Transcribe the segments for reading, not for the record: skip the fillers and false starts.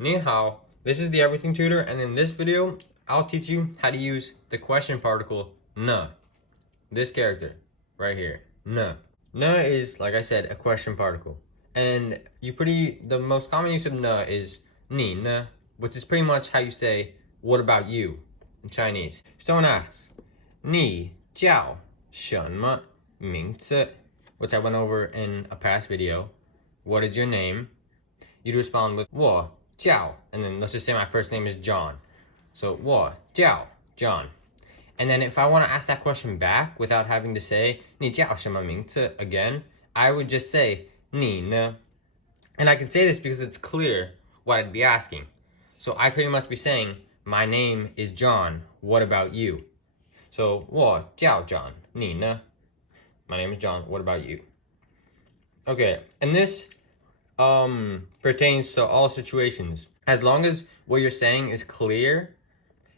Ni hao, this is the Everything Tutor, and in this video, I'll teach you how to use the question particle ne. This character right here, ne. Ne is, like I said, a question particle. And the most common use of ne is ni ne, which is pretty much how you say, what about you, in Chinese. If someone asks, ni jiao shenme mingzi, which I went over in a past video, what is your name? You'd respond with 我叫, and then let's just say my first name is John. So 我叫 John. And then if I want to ask that question back without having to say 你叫什么名字 again, I would just say 你呢? And I can say this because it's clear what I'd be asking. So I pretty much be saying, my name is John, what about you? So 我叫 John, 你呢? My name is John, what about you? Okay, and this pertains to all situations. As long as what you're saying is clear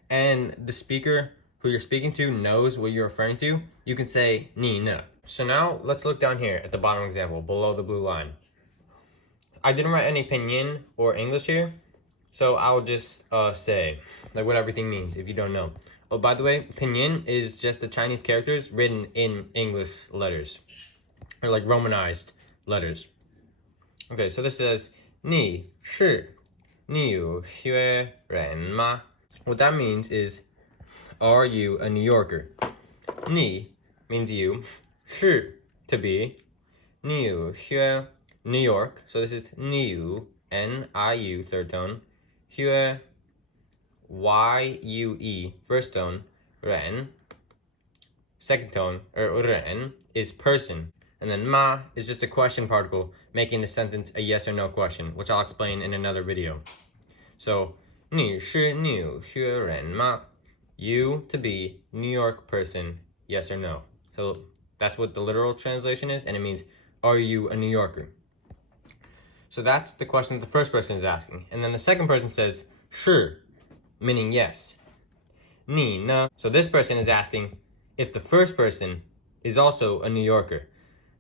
and the speaker who you're speaking to knows what you're referring to, you can say 你呢. So now let's look down here at the bottom example, below the blue line. I didn't write any pinyin or English here, so I'll just say like what everything means if you don't know. Oh, by the way, pinyin is just the Chinese characters written in English letters, or like Romanized letters. Okay, so this says 你是纽约人吗? What that means is, are you a New Yorker? 你 means you, 是 to be, 纽约 New York, so this is New, N-I-U, third tone, 约 Y-U-E, first tone, 人 second tone, or 人 is person. And then ma is just a question particle, making the sentence a yes or no question, which I'll explain in another video. So, 你是纽约人吗? You to be New York person, yes or no. So that's what the literal translation is, and it means, are you a New Yorker? So that's the question that the first person is asking. And then the second person says, 是, meaning yes. 你呢? So this person is asking if the first person is also a New Yorker.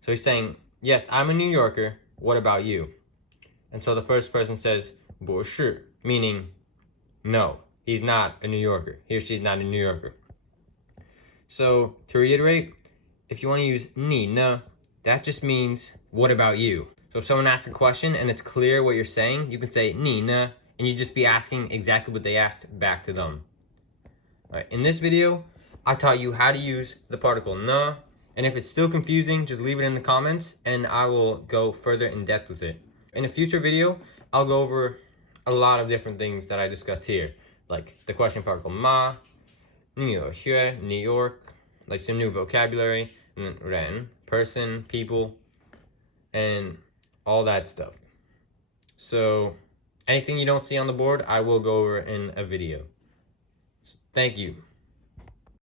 So he's saying, yes, I'm a New Yorker, what about you? And so the first person says, 不是, meaning no, he's not a New Yorker. He or she's not a New Yorker. So to reiterate, if you want to use 你呢, that just means, what about you? So if someone asks a question and it's clear what you're saying, you can say 你呢, and you just be asking exactly what they asked back to them. All right, in this video, I taught you how to use the particle ne, and if it's still confusing, just leave it in the comments and I will go further in depth with it. In a future video, I'll go over a lot of different things that I discussed here, like the question particle ma, 纽约 New York, like some new vocabulary, and then 人 person, people, and all that stuff. So anything you don't see on the board, I will go over in a video. Thank you.